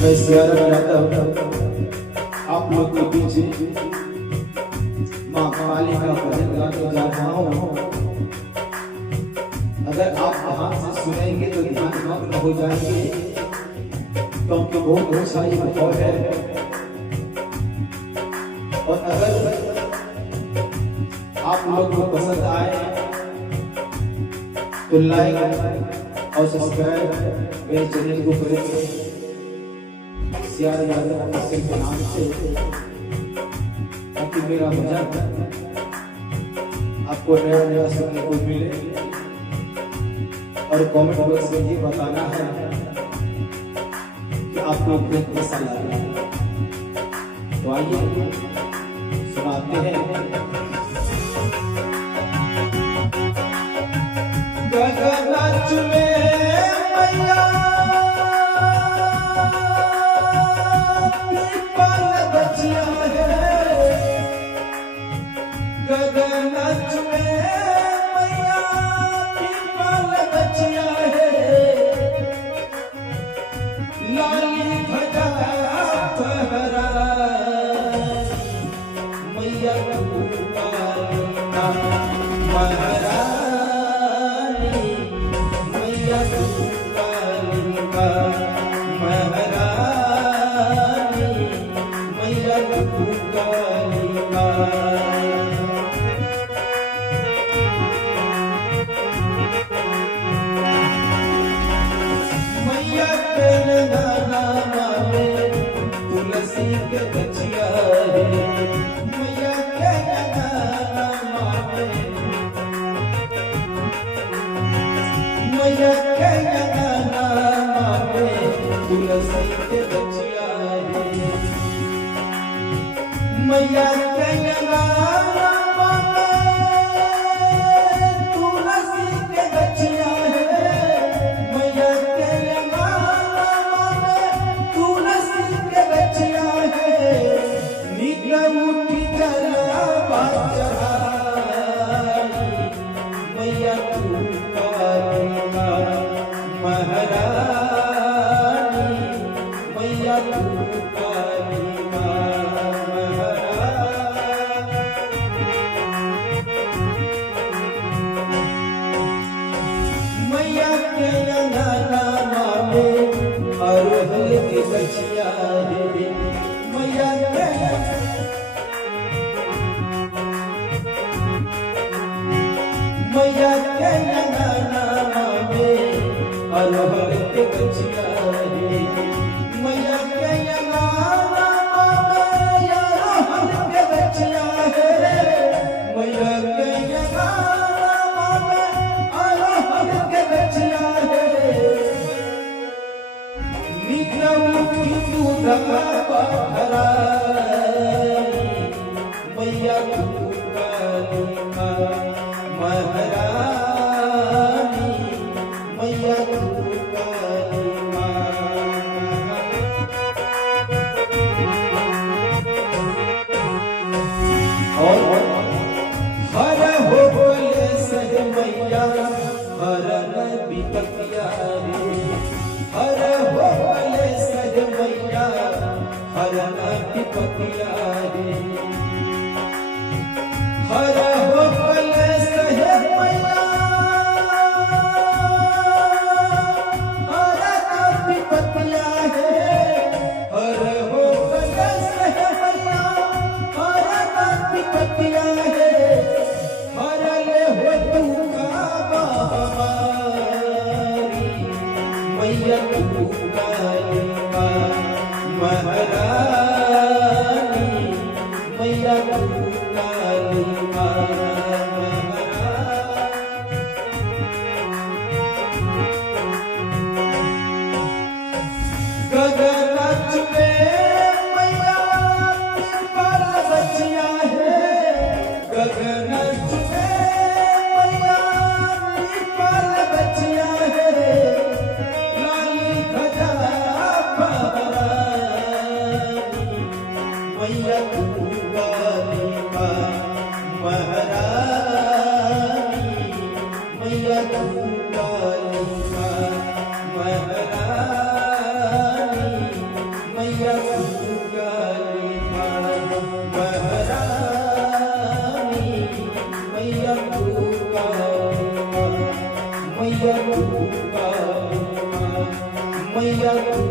मैं सियारा यादव आप लोग के बीच माँ काली का भजन गाने जा रहा हूँ। अगर आप ध्यान से सुनेंगे तो ध्यान मग्न हो जाएंगे, क्योंकि बहुत अच्छा ये भाव है। और अगर आप लोग को पसंद आए तो लाइक और सब्सक्राइब मेरे चैनल को करें सियारा यादव के नाम से, ताकि मेरा भजन आपको नया नया सुनने को मिले। और कमेंट बॉक्स में ये बताना है कि आप लोग को कैसा लगा। तो आइए सुनाते हैं। गगन में मैया पीपल बचिया है, गगन में मैया पीपल बचिया है, लाली ध्वजा फहरा मैया महारानी, मैया कालिका महारानी, मैया कालिका। मैया के नामा में तुलसी के बचिया है, मैया के नामा में, मैया के नामा में तुलसी के बचिया है, मैया के नामा में तुलसी के बचिया है, मैया के नामा में तुलसी के बचिया है। निगमुखी जलावा चढ़ाई मैया कालिका महारानी, मैया कालिका महारानी। मैया के नामा में अरहल के बचिया है, मैया के मैया के नामा में अरहल के बचिया है, मैया के नामा में अरहल के बचिया है, मैया के नामा में अरहल के बचिया है। निगमुखी दूधवा भराई मैया कालिका महारानी, मैया कालिका। और हर हो बोले सह मैया हरन बिपतिया रे, हर हो बोले सह मैया हरन बिपतिया रे, हर हो बोले सह मैया हरन बिपतिया है, हर हो बोले सह मैया हरन बिपतिया है। हरले हो तू का बारी मैया कालिका महारानी, मैया कालिका महारानी। गगन में मैया पीपल बचिया है, गगन में मैया पीपल बचिया है, लाली ध्वजा फहरा काली माँ महारानी मैया तू काली माँ मैया तू काली माँ मैया तू